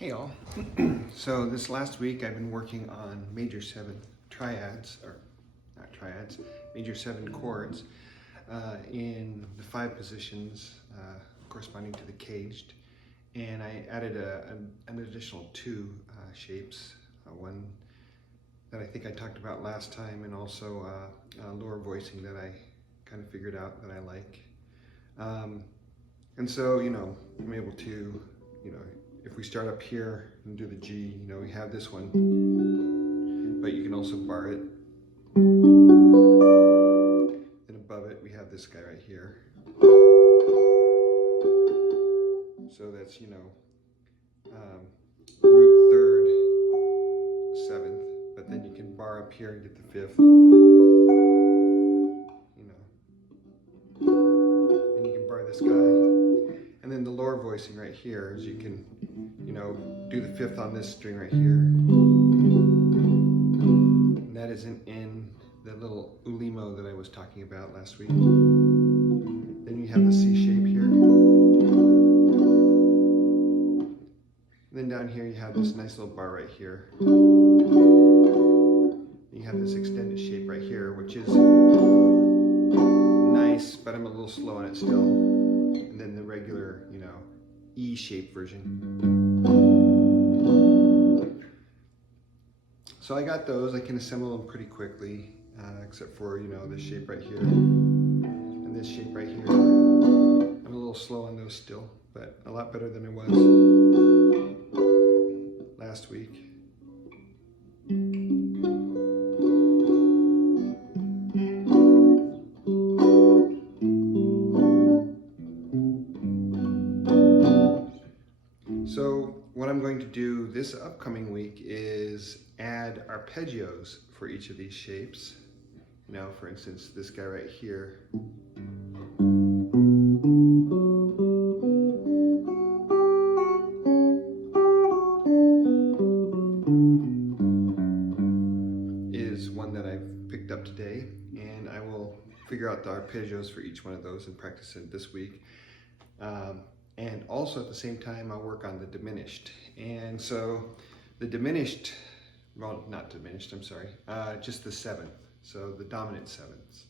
Hey all. So this last week I've been working on major 7 triads, or not triads, major 7 chords in the 5 positions corresponding to the CAGED, and I added an additional 2 shapes, one that I think I talked about last time, and also lower voicing that I kind of figured out that I like. And so, I'm able to, if we start up here and do the G, we have this one, but you can also bar it. Then above it, we have this guy right here. So that's, root 3rd, 7th, but then you can bar up here and get the 5th. And you can bar this guy. And then the lower voicing right here is you can, do the 5th on this string right here. And that isn't in the little ulimo that I was talking about last week. Then you have the C shape here. And then down here you have this nice little bar right here. You have this extended shape right here, which is nice, but I'm a little slow on it still. And then the regular, E shape version. So I got those. I can assemble them pretty quickly, except for, this shape right here and this shape right here. I'm a little slow on those still, but a lot better than I was last week. So what I'm going to do this upcoming week is add arpeggios for each of these shapes. For instance, this guy right here. Is one that I've picked up today, and I will figure out the arpeggios for each one of those and practice it this week. And also at the same time, I'll work on the diminished. And so the diminished, well, not diminished, I'm sorry, just the 7th. So the dominant 7ths.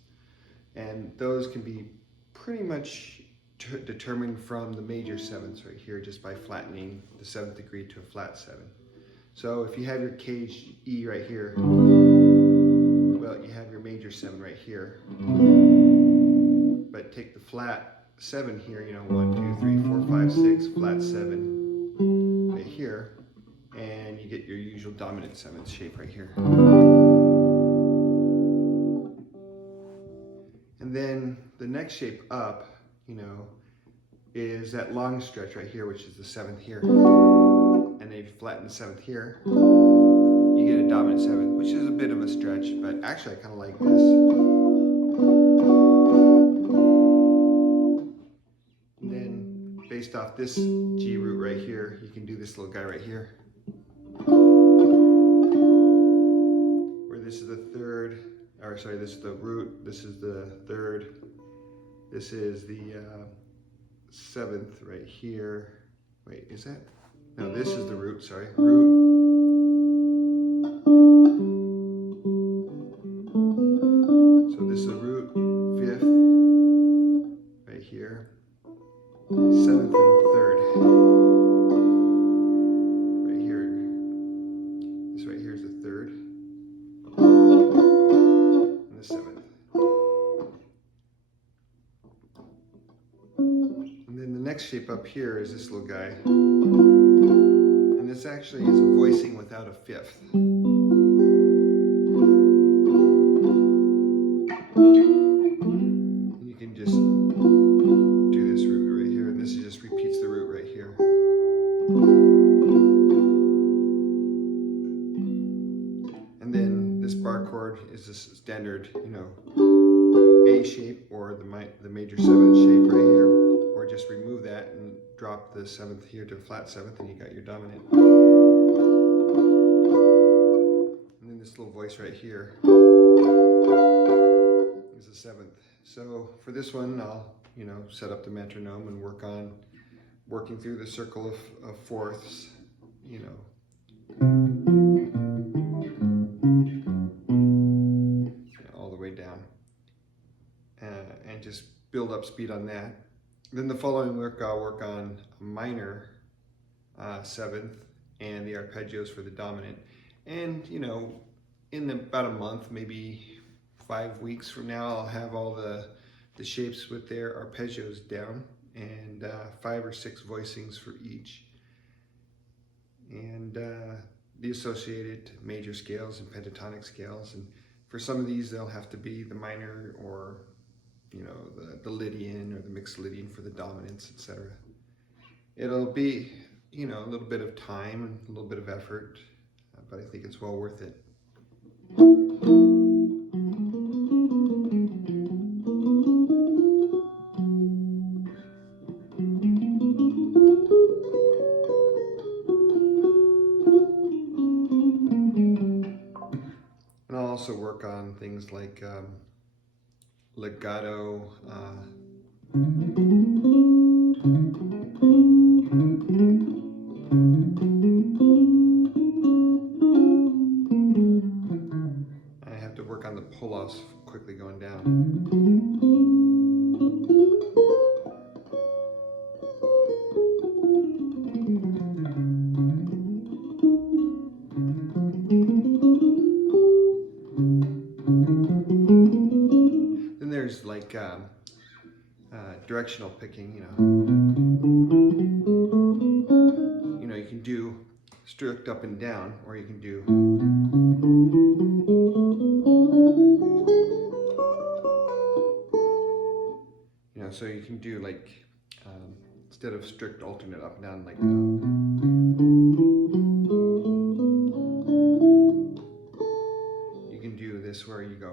And those can be pretty much determined from the major 7ths right here, just by flattening the 7th degree to a flat 7. So if you have your CAGED E right here, well, you have your major 7 right here. But take the flat 7 here, 1, 2, 3, 4, 5, 6, flat 7 right here, and you get your usual dominant 7th shape right here. And then the next shape up, is that long stretch right here, which is the 7th here. And then if you flatten the 7th here, you get a dominant 7th, which is a bit of a stretch, but actually I kind of like this. Based off this G root right here, you can do this little guy right here, where this is the 3rd, or sorry, this is the root, this is the 3rd, this is the 7th right here. Wait, is that? No, this is the root, sorry, root. So this is the root, 5th, right here. 7th and 3rd. Right here. This right here is the 3rd. And the 7th. And then the next shape up here is this little guy. And this actually is a voicing without a 5th. You can just do this root right here, and this just repeats the root right here. And then this bar chord is this standard, A shape, or the major 7th shape right here, or just remove that and drop the 7th here to a flat 7th, and you got your dominant. And then this little voice right here is the 7th. So for this one, I'll set up the metronome and work on working through the circle of fourths, you know, all the way down, and just build up speed on that. Then the following week I'll work on a minor 7th and the arpeggios for the dominant. And you know, in about a month, maybe 5 weeks from now, I'll have all the shapes with their arpeggios down, and 5 or 6 voicings for each, and the associated major scales and pentatonic scales. And for some of these, they'll have to be the minor, or you know, the Lydian or the mixed Lydian for the dominants, etc. It'll be, you know, a little bit of time and a little bit of effort, but I think it's well worth it. And I'll also work on things like legato, I have to work on the pull-offs quickly going down. Then there's like directional picking, you know, you can do strict up and down, or you can do so you can do like instead of strict alternate up and down, like you can do this where you go.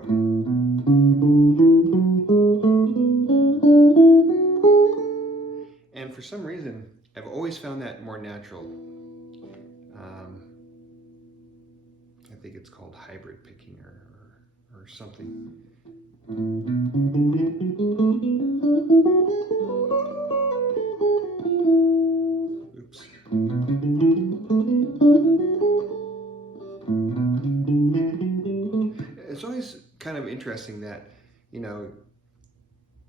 And for some reason, I've always found that more natural. I think it's called hybrid picking or something. Oops. It's always kind of interesting that, you know,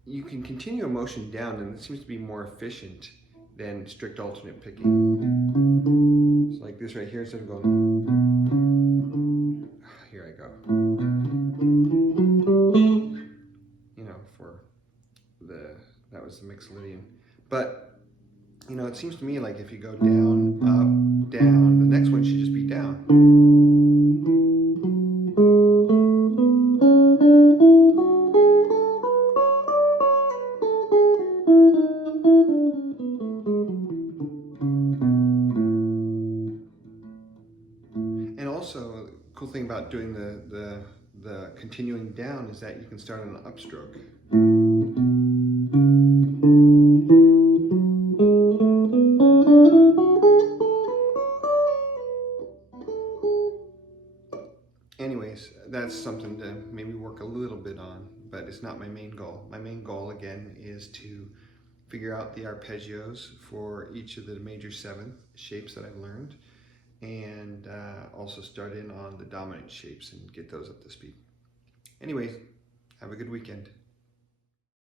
you can continue a motion down, and it seems to be more efficient than strict alternate picking. It's like this right here, instead of going, here I go. You know, for that was the mixed Lydian. But, you know, it seems to me like if you go down, up, down, the next one should just be down. And also, the cool thing about doing the continuing down is that you can start on an upstroke. Anyways, that's something to maybe work a little bit on, but it's not my main goal. My main goal, again, is to figure out the arpeggios for each of the major 7th shapes that I've learned, and also start in on the dominant shapes and get those up to speed. Anyways, have a good weekend.